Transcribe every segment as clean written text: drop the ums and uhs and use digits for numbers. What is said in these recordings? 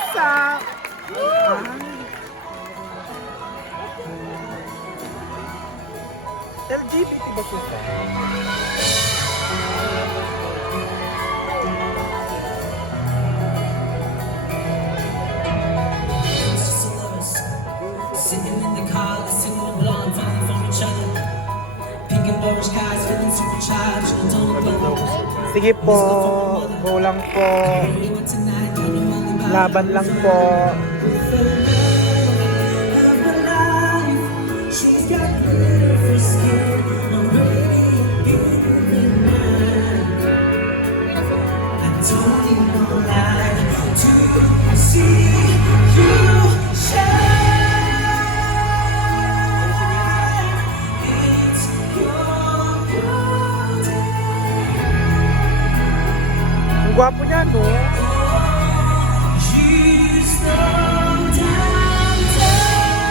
pusa. LGBT ba pusa? Sitting in the car, listening to blonde, falling from each other. Pink and orange skies, feeling supercharged. No don't blow. Sige po, go lang po. Laban lang po. She's got beautiful skin, I'm ready to give it mine. I don't need no light to see you shine. It's your beauty. Ang gwapo niya, no? You slow down time.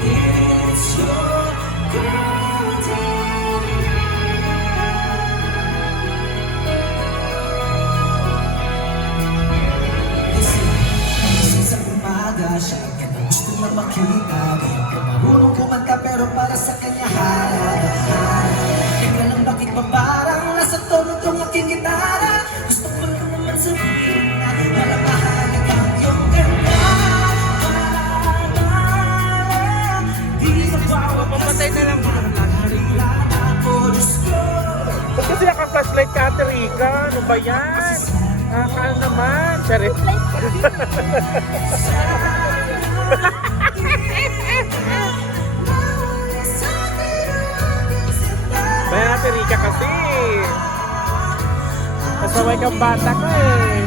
It's your beauty. Listen, sa umaga siya ang kanyang gusto na makita. Ngayon ka marunong kumanta pero para sa kanya teka lang, bakit ba parang nasa tono tong aking gitara? Gusto ko lang naman sabihin na malamahalag ang iyong ganda. Di mabawa Pamatay na lang mga harila na ako, Diyos ko. Ba't kasi naka-flashlight ka, Ate Rica? Ano ba yan? Nakakaal naman. Charit. Bayan Ate Rica kasi. Kasaway kang bata ka eh.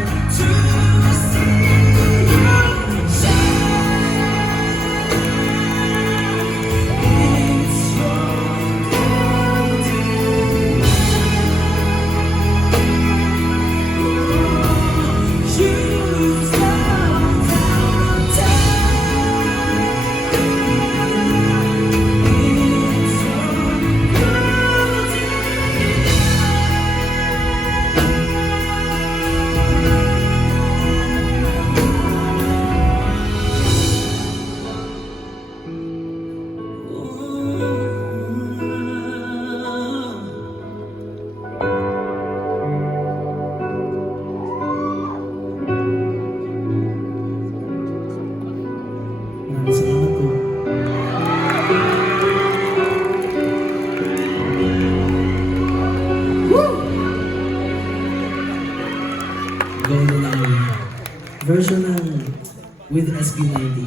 Version ng with SB90.